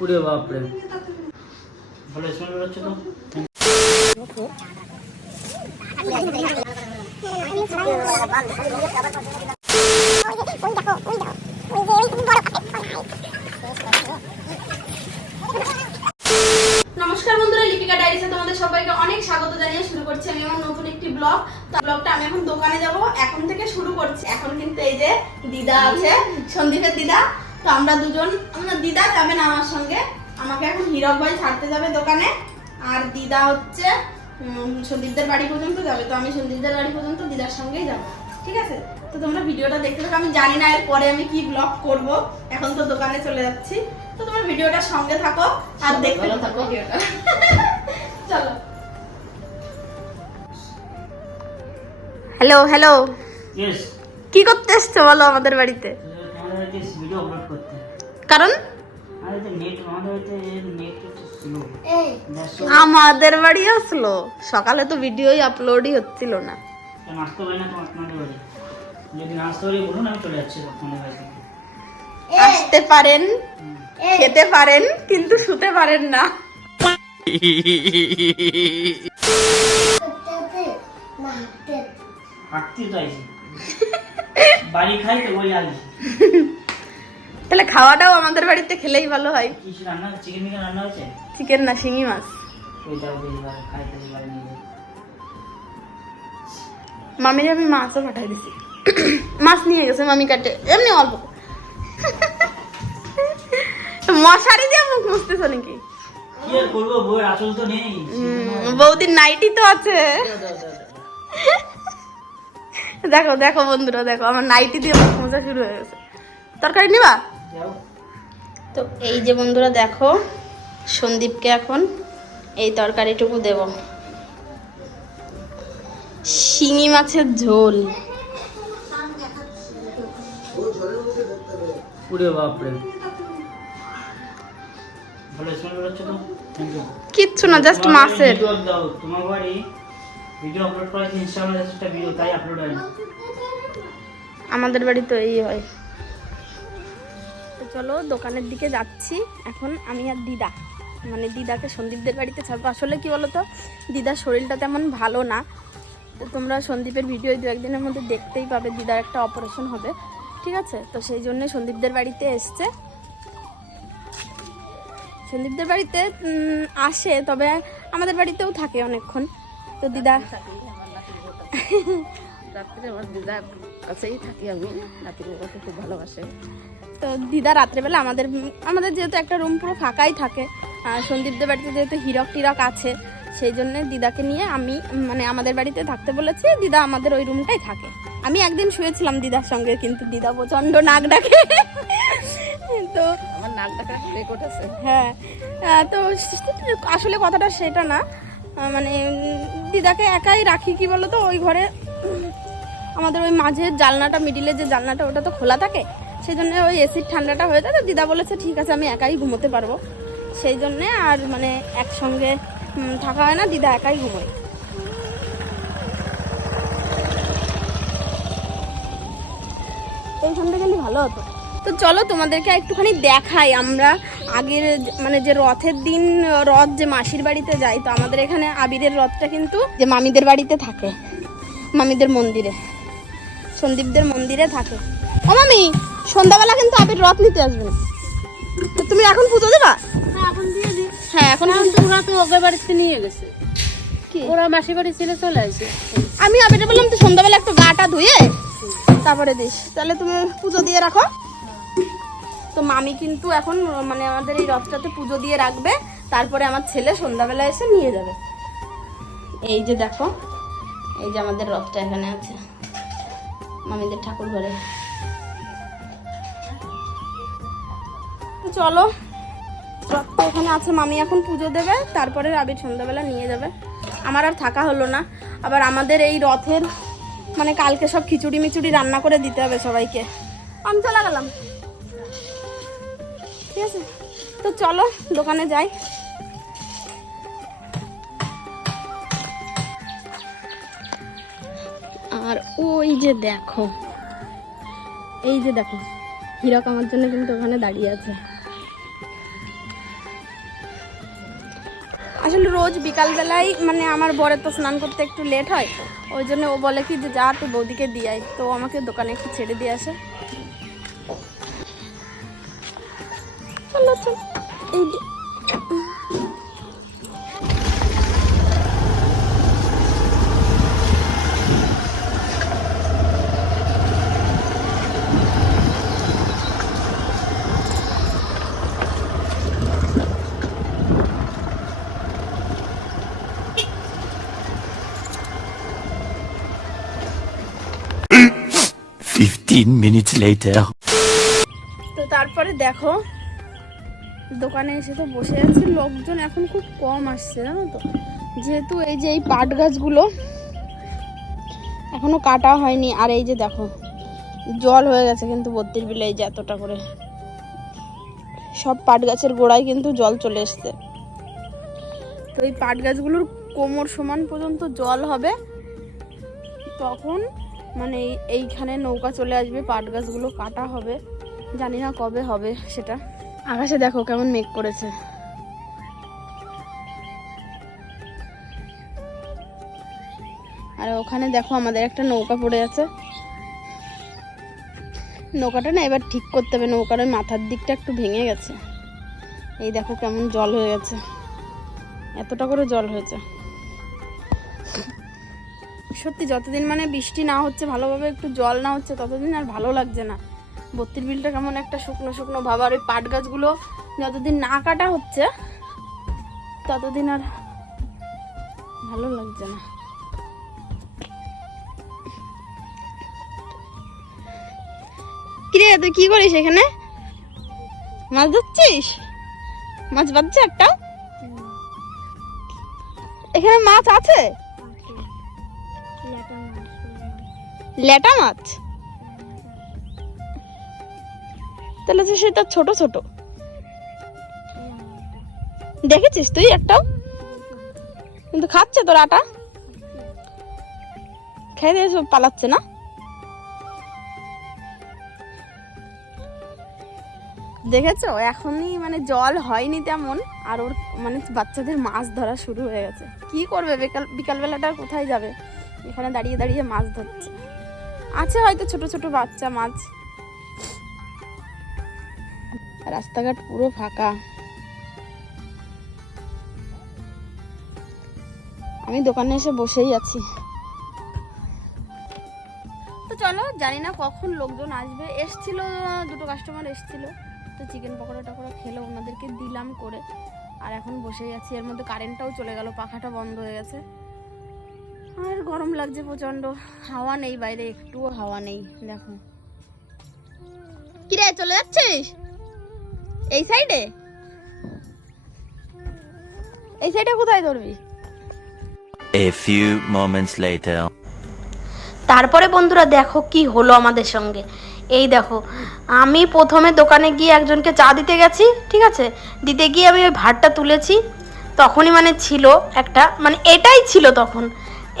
ওরে বাপ রে, ভালো স্মেল বেরোচ্ছে তো। নমস্কার বন্ধুরা, লিপিকা ডায়েরিতে তোমাদের সবাইকে অনেক স্বাগত জানিয়ে শুরু করছি আমি আমার নতুন একটি ব্লগ। তো ব্লগটা আমি এখন দোকানে যাব, এখন থেকে শুরু করছি। এখন কিন্তু এই যে দিদা আছে, সন্দীপের দিদা। তো আমরা দুজন, আমরা দিদা যাবে না আমার সঙ্গে, আমাকে এখন হীরক ভাই ছাড়তে যাবে দোকানে, আর দিদা হচ্ছে সন্দীপদের বাড়ি পর্যন্ত যাবে। তো আমি সন্দীপদের বাড়ি পর্যন্ত দিদার সঙ্গেই যাবো, ঠিক আছে? তো তোমরা ভিডিওটা দেখতে থাকো। আমি জানি না এর পরে আমি কি ব্লগ করব, এখন তো দোকানে চলে যাচ্ছি। তো তোমার ভিডিওটা সঙ্গে থাকো আর দেখতে থাকো ভিডিওটা। চলো। হ্যালো হ্যালো, ইয়েস, কি করতে এসছো বলো আমাদের বাড়িতে? আমাদের কাছে ভিডিও আপলোড করতে। কারণ আমাদের নেট, আমাদের কাছে নেট একটু স্লো। আমাদের বাড়িও স্লো, সকালে তো ভিডিওই আপলোডই হচ্ছিল না। কেন আসতে পারি না তোমাদের বাড়ি? যদি না আসতে পারি বলুন, আমি চলে যাচ্ছি তোমাদের বাড়িতে। আসতে পারেন, খেতে পারেন, কিন্তু শুতে পারেন না। হাঁটতে তো আইছি, বাড়ি খাই তো বলি আগে। তাহলে খাওয়াটাও আমাদের বাড়িতে খেলেই ভালো হয়। কিছু রান্না, চিকেন মিকেন রান্না হয়েছে? চিকেন না, শিঙি মাছ। ওই দাও বেশি খাই তো বাড়ি নিয়ে যাই। মামির আমি মাছও পাঠাই দিছি, মাছ নিয়ে গেছে মামি কাটে, এমনি অল্প। মশারি দিয়ে মুখ মুছতেছো নাকি? কি আর করবো, বউয়ের আঁচল তো নেই। বৌদির নাইটি তো আছে। দেখো দেখো বন্ধুরা, দেখো আমার নাইটি দিয়ে মুখ মোছা শুরু হয়ে গেছে। তরকারি নিবা? যাও। তো এই যে বন্ধুরা দেখো, সন্দীপকে এখন এই তরকারিটুকু দেব, শিঙি মাছের ঝোল। ওরে বাপ রে, ভালো স্মেল বেরোচ্ছে তো। কিচ্ছু না, জাস্ট মাছের। ভিডিও দাও, তোমার বাড়ি ভিডিও আপলোড করেছি ইনস্টাগ্রামে, একটা ভিডিও তাই আপলোড হয়নি। আমাদের বাড়ি তো এই হয়। তো চলো দোকানের দিকে যাচ্ছি এখন আমি আর দিদা, মানে দিদাকে সন্দীপদের বাড়িতে ছাড়বো। আসলে কি বলতো, দিদার শরীরটা তেমন ভালো না। তো তোমরা সন্দীপের ভিডিও দু একদিনের মধ্যে দেখতেই পাবে, দিদার একটা অপারেশন হবে, ঠিক আছে? তো সেই জন্যে সন্দীপদের বাড়িতে এসছে। সন্দীপদের বাড়িতে আসে, তবে আমাদের বাড়িতেও থাকে অনেকক্ষণ। তো দিদা রাত্রে আমার দিদার কাছেই থাকি আমি, নাতির বাবাকে খুব ভালোবাসে। তো দিদা রাত্রেবেলা আমাদের যেহেতু একটা রুম পুরো ফাঁকাই থাকে, সন্দীপদের বাড়িতে যেহেতু হীরক টিরক আছে, সেই জন্য দিদাকে নিয়ে আমি মানে আমাদের বাড়িতে থাকতে বলেছি। দিদা আমাদের ওই রুমটাই থাকে। আমি একদিন শুয়েছিলাম দিদার সঙ্গে, কিন্তু দিদা প্রচণ্ড নাক ডাকে। তো আমার নাক ডাকার রেকর্ড আছে। হ্যাঁ, তো আসলে কথাটা সেটা না, মানে দিদাকে একাই রাখি কি বলো তো, ওই ঘরে আমাদের ওই মাঝের জানলাটা, মিডিলে যে জানলাটা, ওটা তো খোলা থাকে, সেই জন্য ওই এসির ঠান্ডাটা হয়ে যায়। তো দিদা বলেছে ঠিক আছে আমি একাই ঘুমোতে পারবো, সেই জন্যে আর মানে একসঙ্গে থাকা হয় না, দিদা একাই ঘুমোয়। এইখানটা গেলে ভালো হতো। তো চলো তোমাদেরকে একটুখানি দেখাই, আমরা আগের মানে যে রথের দিন রথ যে মাসির বাড়িতে যাই, তো আমাদের এখানে আবিরের রথটা কিন্তু যে মামিদের বাড়িতে থাকে, মামিদের মন্দিরে, সন্দীপদের মন্দিরে থাকে। ও মামি, সন্ধ্যাবেলা কিন্তু আবির রথ নিতে আসবে না। তো তুমি এখন পুজো দেবা? হ্যাঁ, এখন দিয়ে দিই। হ্যাঁ, এখন তো ওরা তো ওকে বাড়িতে নিয়ে গেছে, কি ওরা মাসি বাড়ি ছেড়ে চলে আসে। আমি আবিরে বললাম তো সন্ধ্যাবেলা একটু গাটা ধুয়ে তারপরে দিস, তাহলে তুমি পুজো দিয়ে রাখো। তো মামি কিন্তু এখন মানে আমাদের এই রথটাতে পুজো দিয়ে রাখবে, তারপরে আমার ছেলে সন্ধ্যাবেলা এসে নিয়ে যাবে। এই যে দেখো, এই যে আমাদের রথটা এখানে আছে মামিদের ঠাকুর ঘরে। তো চলো, রথটা এখানে আছে, মামি এখন পুজো দেবে, তারপরে আবির সন্ধ্যাবেলা নিয়ে যাবে। আমার আর থাকা হলো না, আবার আমাদের এই রথের মানে কালকে সব খিচুড়ি মিচুড়ি রান্না করে দিতে হবে সবাইকে। আমি চলে গেলাম, ঠিক আছে? তো চলো দোকানে যাই। আর ওই যে দেখো, এই যে দেখো, হীরক আমার জন্য কিন্তু ওখানে দাঁড়িয়ে আছে। আসলে রোজ বিকালবেলায় মানে আমার বরের তো স্নান করতে একটু লেট হয়, ওই জন্য ও বলে কি যে যা তুই বৌদিকে দিয়ে আয়, তো আমাকে দোকানে একটু ছেড়ে দিয়ে আসে। চলো চলো এই minutes later. তো তারপরে দেখো দোকানে এসে তো বসে আছি, লোকজন এখন খুব কম আসছে জানো তো, যেহেতু এই যে এই পাট গাছগুলো এখনো কাটা হয়নি। আর এই যে দেখো জল হয়ে গেছে কিন্তু বদ্রির বিলে, এই যে এতটা করে সব পাট গাছের গোড়ায় কিন্তু জল চলে এসছে। তো এই পাট গাছগুলোর কোমর সমান পর্যন্ত জল হবে, তখন মানে এইখানে নৌকা চলে আসবে, পাট গাছগুলো কাটা হবে। জানি না কবে হবে সেটা। আকাশে দেখো কেমন মেঘ করেছে। আর ওখানে দেখো আমাদের একটা নৌকা পড়ে আছে, নৌকাটা না এবার ঠিক করতে হবে, নৌকার ওই মাথার দিকটা একটু ভেঙে গেছে। এই দেখো কেমন জল হয়ে গেছে, এতটা করে জল হয়েছে। সত্যি যতদিন মানে বৃষ্টি না হচ্ছে ভালোভাবে, একটু জল না হচ্ছে, ততদিন আর ভালো লাগছে না। বত্রির বিলটা কেমন একটা শুকনো শুকনো ভাব। আর ওই পাট গাছগুলো যতদিন না কাটা হচ্ছে ততদিন আর ভালো লাগছে না। কিরে তুই কি করিস এখানে? মাছ ধরছিস? মাছ বাজছে একটা? এখানে মাছ আছে? লেটা মাছ? তাহলে তো সেটা ছোট ছোট। দেখেছিস তুই একটাও? কিন্তু খাচ্ছে তোর আটা খেয়ে দিয়ে সব পালাচ্ছে না? দেখেছো এখনই মানে জল হয়নি তেমন, আর ওর মানে বাচ্চাদের মাছ ধরা শুরু হয়ে গেছে। কি করবে বিকালবেলাটা কোথায় যাবে? এখানে দাঁড়িয়ে দাঁড়িয়ে মাছ ধরছে। আছে হয়তো ছোট ছোট বাচ্চা মাছ। রাস্তাঘাট পুরো ফাঁকা। আমি দোকানে এসে বসেই আছি। তো চলো, জানি না কখন লোকজন আসবে। এসছিল দুটো কাস্টমার এসছিল, তো চিকেন পকোড়া টকোড়া খেলো, ওনাদেরকে দিলাম করে। আর এখন বসেই আছি। এর মধ্যে কারেন্টটাও চলে গেল, পাখাটা বন্ধ হয়ে গেছে। আর গরম লাগছে প্রচন্ড, হাওয়া নেই বাইরে, একটুও হাওয়া নেই। দেখো কিরে চলে যাচ্ছিস এই সাইডে? এই সাইডে কোথায় ধরবি? A few moments later. তারপরে বন্ধুরা দেখো কি হলো আমাদের সঙ্গে। এই দেখো আমি প্রথমে দোকানে গিয়ে একজনকে চা দিতে গেছি, ঠিক আছে, দিতে গিয়ে আমি ওই ভাতটা তুলেছি, তখনই মানে ছিল একটা, মানে এটাই ছিল তখন।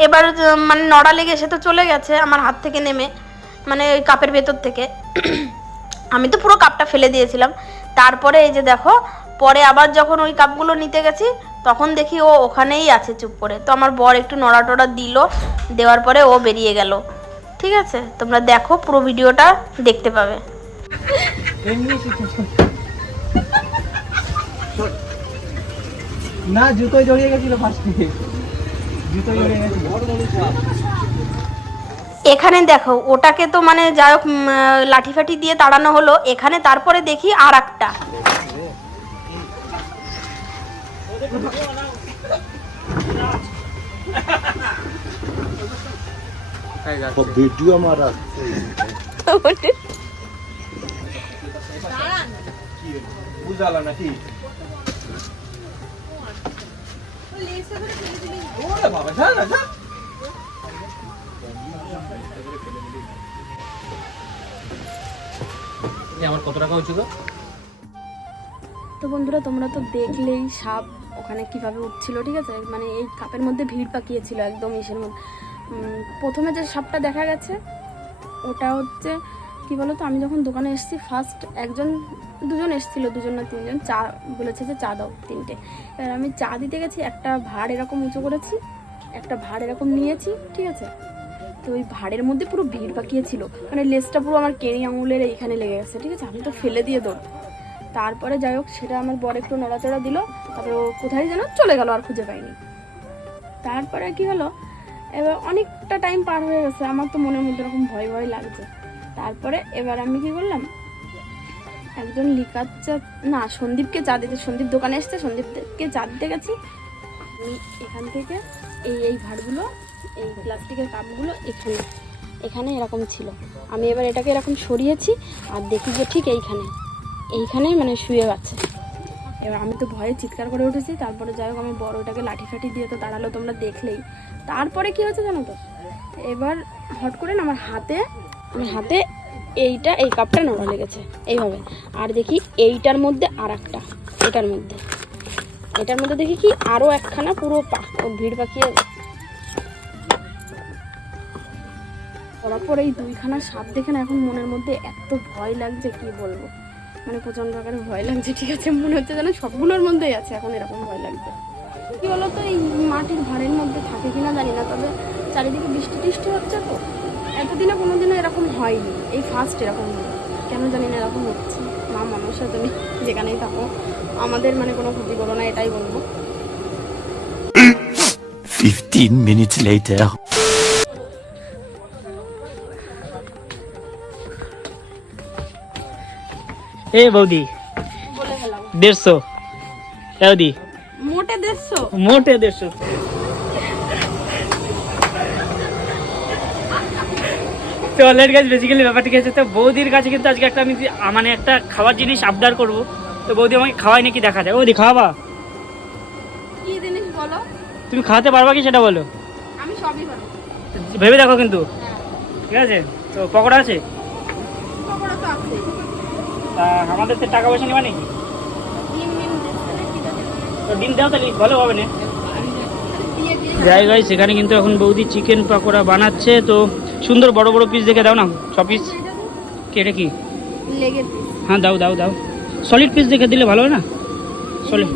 এবার মানে নড়া লেগে সে তো চলে গেছে আমার হাত থেকে নেমে, মানে ওই কাপের ভেতর থেকে। আমি তো পুরো কাপটা ফেলে দিয়েছিলাম। তারপরে এই যে দেখো পরে আবার যখন ওই কাপগুলো নিতে গেছি, তখন দেখি ও ওখানেই আছে চুপ করে। তো আমার বর একটু নড়া টড়া দিল, দেওয়ার পরে ও বেরিয়ে গেল। ঠিক আছে, তোমরা দেখো পুরো ভিডিওটা দেখতে পাবে। না জুতোয় জড়িয়ে গেছিল ফার্স্টে, জুতোয় জড়িয়ে গেছিল। এখানে দেখো ওটাকে তো মানে যাই হোক লাঠি ফাঠি দিয়ে তাড়ানো হলো। এখানে তারপরে দেখি আর একটা ভিডিও আমার বুঝালা নাকি? ওরে বাবা যা না যা। আমার কত টাকা হয়েছিল? তো বন্ধুরা তোমরা তো দেখলেই সাপ ওখানে কিভাবে উঠছিল, ঠিক আছে, মানে এই কাপের মধ্যে ভিড় পাকিয়েছিল একদম ইসের মধ্যে। প্রথমে যে সাপটা দেখা গেছে ওটা হচ্ছে কি বলো তো, আমি যখন দোকানে এসেছি ফার্স্ট দুজন এসেছিলো, 2 না 3 জন, চা বলেছে যে চা দাও 3টে। এবার আমি চা দিতে গেছি, একটা ভাঁড় এরকম উঁচু করেছি, একটা ভাঁড় এরকম নিয়েছি, ঠিক আছে। তো ওই ভাঁড়ের মধ্যে পুরো ভিড় পাকিয়েছিল, মানে লেজটা পুরো আমার কেনি আঙুলের এইখানে লেগে গেছে, ঠিক আছে। আমি তো ফেলে দিয়ে দৌড়। তারপরে যাই হোক, সেটা আমার বর একটু নড়াচড়া দিল, তারপরে ও কোথায় যেন চলে গেল, আর খুঁজে পাইনি। তারপরে কি হলো, এবার অনেকটা টাইম পার হয়ে গেছে, আমার তো মনের মধ্যে এরকম ভয় ভয় লাগছে। তারপরে এবার আমি কি করলাম, একজন সন্দীপকে চা দিতে, সন্দীপ দোকানে এসছে, সন্দীপকে চা দিতে গেছি। আমি এখান থেকে এই ভাঁড়গুলো, এই প্লাস্টিকের কাপগুলো এখানে এরকম ছিল, আমি এবার এটাকে এরকম সরিয়েছি, আর দেখি যে ঠিক এইখানে মানে শুয়ে আছে। এবার আমি তো ভয়ে চিৎকার করে উঠেছি। তারপরে যাই হোক, আমি বড় ওটাকে লাঠি ফাঠি দিয়ে তো দাঁড়ালো, তোমরা দেখলেই। তারপরে কি হচ্ছে জানো তো, এবার হট করে না আমার হাতে এই কাপটা নড়া লেগেছে এইভাবে, আর দেখি এইটার মধ্যে আর একটা, এটার মধ্যে দেখি কি আরও একখানা পুরো ভিড় পাকিয়ে পর এই 2খানা সাপ দেখে না এখন মনের মধ্যে এত ভয় লাগছে কি বলবো, মানে প্রচণ্ড আকারে ভয় লাগছে, ঠিক আছে। মনে হচ্ছে যেন সবগুলোর মধ্যেই আছে এখন, এরকম ভয় লাগছে। কি বলো তো, এই মাটির ভাঁড়ের মধ্যে থাকে কিনা জানি না, তবে চারিদিকে বৃষ্টি টিষ্টি হচ্ছে তো, এতদিনে কোনোদিনও এরকম হয়নি, এই ফার্স্ট এরকম হলো, কেন জানি না এরকম হচ্ছে। মা মানুষের তুমি যেখানেই থাকো আমাদের মানে কোনো ক্ষতি করো না, এটাই বলবো। 15 minutes later. এ বৌদি, বলে গেলাম 150 বৌদি, মোটে 150। মোটে 150। তো অলরেডি গাছ বেসিক্যালি ব্যাপারটা কি আছে, তো বৌদির কাছে কিন্তু আজকে একটা আমি মানে একটা খাবার জিনিস আবদার করবো, তো বৌদি আমাকে খাওয়াই নাকি দেখা যায়। বৌদি খাওয়াবা? কি জিনিস বলো? তুমি খাওয়াতে পারবা কি সেটা বলো। আমি সবই পারবো। ভেবে দেখো কিন্তু, ঠিক আছে। তো পকোড়া আছে? পকোড়া তো আছে। তা আমাদের তো টাকা পয়সা নেবা নাকি? তো ডিম দাও তাহলে ভালো হবে না। জায়গায় সেখানে কিন্তু এখন বৌদি চিকেন পকোড়া বানাচ্ছে, তো সুন্দর বড় বড় পিস দেখে দাও না, 6 পিস। কি এটা কি? লেগে হ্যাঁ দাও দাও দাও, সলিড পিস দেখে দিলে ভালো হয় না? সলিড।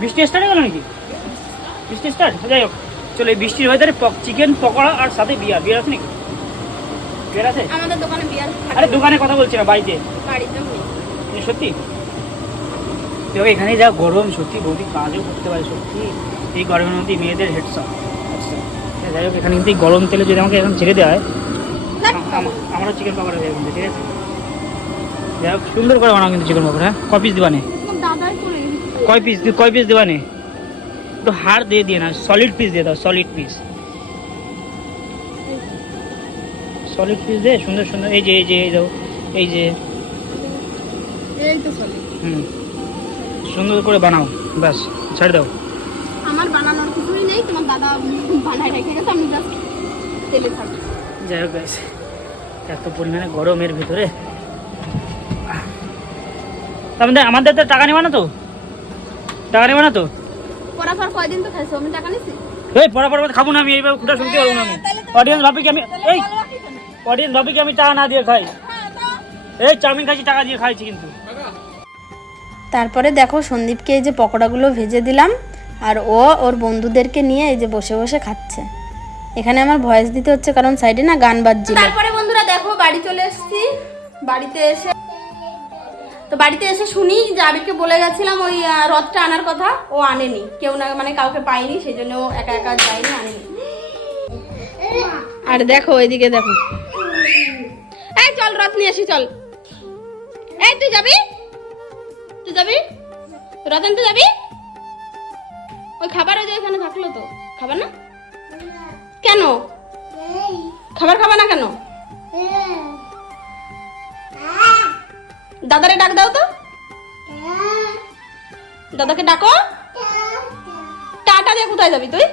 বৃষ্টি স্টার্ট হয়ে গেল নাকি? বৃষ্টি স্টার্ট, যাই হোক চলো, এই বৃষ্টির ওয়েদারে চিকেন পকোড়া আর সাথে বিয়ার আছে নাকি? বিয়ার আছে আমাদের দোকানে বিয়ার। আরে দোকানে কথা বলছি না, বাড়িতে নেই। সত্যি দেখো এখানে যা গরম, সত্যি বৌদি কাজও করতে পারে সত্যি এই গরমের মধ্যে, মেয়েদের হেডসপ। আচ্ছা যাই হোক, এখানে কিন্তু এই গরম তেলে যদি আমাকে এখন ছেড়ে দেওয়া হয়, আমারও চিকেন পকোড়া দেবে কিন্তু, ঠিক আছে। যাই হোক সুন্দর করে বানাও কিন্তু চিকেন পকোড়া। হ্যাঁ, ক পিস দেওয়া নেই? কয় পিস দেওয়া নেই? একটু হাড় দিয়ে না, সলিড পিস দিয়ে দাও, সলিড পিস দিয়ে সুন্দর সুন্দর। এই যে দাও, এই যে সুন্দর করে বানাও, ব্যাস ছেড়ে দাও। আমার বানানোর কিছুই নেই, তোমার দাদা বানায় রেখে গেছে, আমি জাস্ট তেলে থাকি। যাই হোক ব্যাস, এত পরিমাণে গরমের ভিতরে আমাদের তো টাকা নেবা না তো? পরাপর কয়দিন তো খাইছো, আমি টাকা নিছি? এই পরাপর খাবো না আমি, এইভাবে খুঁটা শুনতে পারবো না আমি। অডিয়েন্স ভাবে কি আমি টাকা না দিয়ে খাই? এই চাউমিন খাইছি টাকা দিয়ে খাইছি কিন্তু। তারপরে দেখো সন্দীপকে এই যে পকোড়াগুলো ভেজে দিলাম, আর ওর বন্ধুদেরকে নিয়ে এই যে বসে বসে খাচ্ছে। এখানে আমার ভয়েস দিতে হচ্ছে কারণ সাইডে না গান বাজছিল। তারপরে বন্ধুরা দেখো বাড়ি চলে এসেছি। বাড়িতে এসে শুনি যে আবিরকে বলে গেছিলাম ওই রথটা আনার কথা, ও আনেনি, কেউ না মানে কাউকে পাইনি, সেই জন্য ও একা একা যায়নি, আনেনি। আর দেখো এদিকে দেখো, এই চল রথ নিয়ে আসি, চল। এই তুই যাবি রথ আনতে যাবি? ওই খাবার ওই যে এখানে থাকলো তো, খাবার না কেন? খাবার খাবা না কেন? দাদারে ডাক দাও তো, দাদাকে ডাকো। টাটা দিয়ে কোথায় যাবি তুই?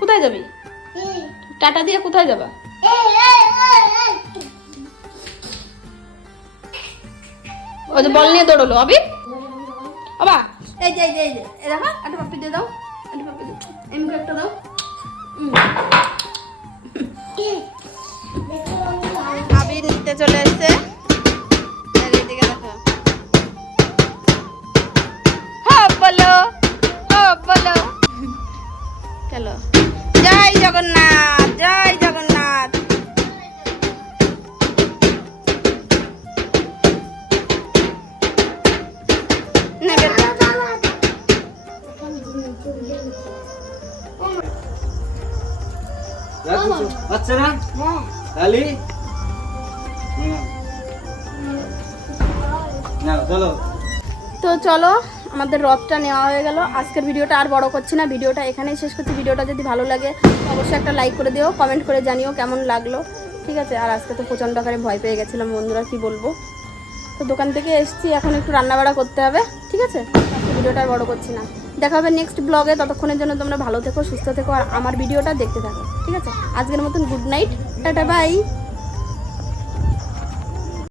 কোথায় যাবি? টাটা দিয়ে কোথায় যাবা? ও যে বল নিয়ে দৌড়লো আবি। বাবা এই যে দেখো, একটা পাপ্পি দিয়ে দাও, একটা পাপ্পি দাও, এমকে একটা দাও। আচ্ছা না তালি না চলো তো চলো আমাদের রথটা নেওয়া হয়ে গেল। আজকের ভিডিওটা আর বড় করছি না, ভিডিওটা এখানেই শেষ করছি। ভিডিওটা যদি ভালো লাগে অবশ্যই একটা লাইক করে দিও, কমেন্ট করে জানিও কেমন লাগলো, ঠিক আছে। আর আজকে তো প্রচণ্ড আকারে ভয় পেয়ে গেছিলাম বন্ধুরা, কি বলবো। তো দোকান থেকে এসেছি, এখন একটু রান্নাবাড়া করতে হবে, ঠিক আছে। আজকে ভিডিওটা আর বড় করছি না, দেখা হবে নেক্সট ব্লগে। ততক্ষণের জন্য তোমরা ভালো থেকো, সুস্থ থেকো, আর আমার ভিডিওটা দেখতে থাকো, ঠিক আছে। আজকের মতন গুড নাইট, টাটা, বাই।